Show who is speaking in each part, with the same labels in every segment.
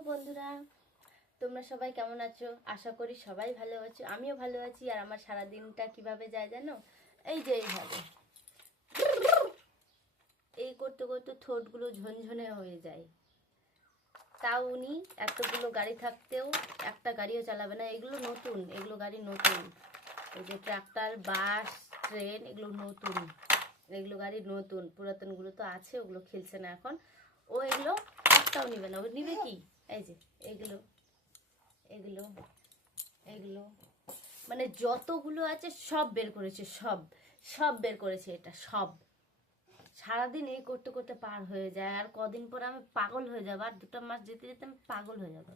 Speaker 1: বন্ধুরা, তোমরা সবাই কেমন আছো? আশা করি সবাই ভালো আছো, আমিও ভালো আছি। আর আমার সারা দিনটা কীভাবে যায় জানো? এই যে এইভাবে। এই করতে করতে ঠোঁটগুলো ঝনঝনে হয়ে যায়। তাও উনি এতগুলো গাড়ি থাকতেও একটা গাড়িও চালাবে না। এগুলো নতুন, এগুলো গাড়ি নতুন। এই যে ট্রাক্টর, বাস, ট্রেন, এগুলো নতুন। এগুলো গাড়ি নতুন, পুরাতনগুলো তো আছে, ওগুলো খেলছে না এখন। ও এগুলো একটাও নিবে না। ও নিবে কি? এই যে এগুলো এগুলো এগুলো। মানে যতগুলো আছে সব বের করেছে সব সব বের করেছে এটা সব। সারাদিন এই করতে করতে পার হয়ে যায় আর কদিন পর আমি পাগল হয়ে যাব আর দুটো মাস যেতে যেতে আমি পাগল হয়ে যাব।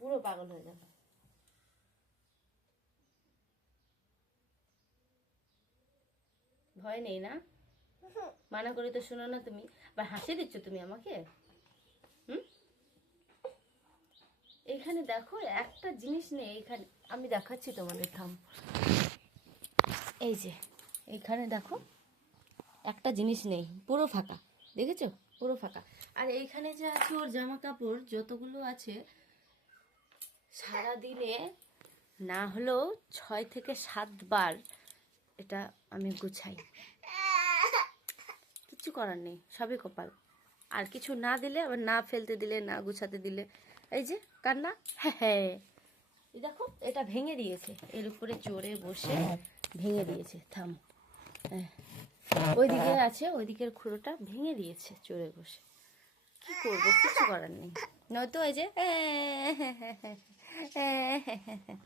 Speaker 1: পুরো পাগল হয়ে যাব। ভয় নেই না? মানা করি তো শোনো না তুমি আবার হাসি দিচ্ছ তুমি আমাকে? এইখানে দেখো, একটা জিনিস নেই এইখানে আমি দেখাচ্ছি তোমাদের, থাম। এই যে এইখানে দেখো, একটা জিনিস নেই, পুরো ফাঁকা, দেখেছ? পুরো ফাঁকা। আর এইখানে যে আছে ওর জামা কাপড় যতগুলো আছে সারা দিনে না হলেও ছয় থেকে সাতবার এটা আমি গুছাই। কিছু করার নেই, সবই কপাল। আর কিছু না দিলে, আবার না ফেলতে দিলে, না গুছাতে দিলে এই যে কান্না হ্যাঁ হ্যাঁ এই দেখো এটা ভেঙে দিয়েছে এর উপরে চড়ে বসে ভেঙে দিয়েছে থাম হ্যাঁ ওইদিকে আছে ওইদিকের খুঁড়োটা ভেঙে দিয়েছে চড়ে বসে কি করব কিছু করার নেই নয়তো এই যে হ্যাঁ,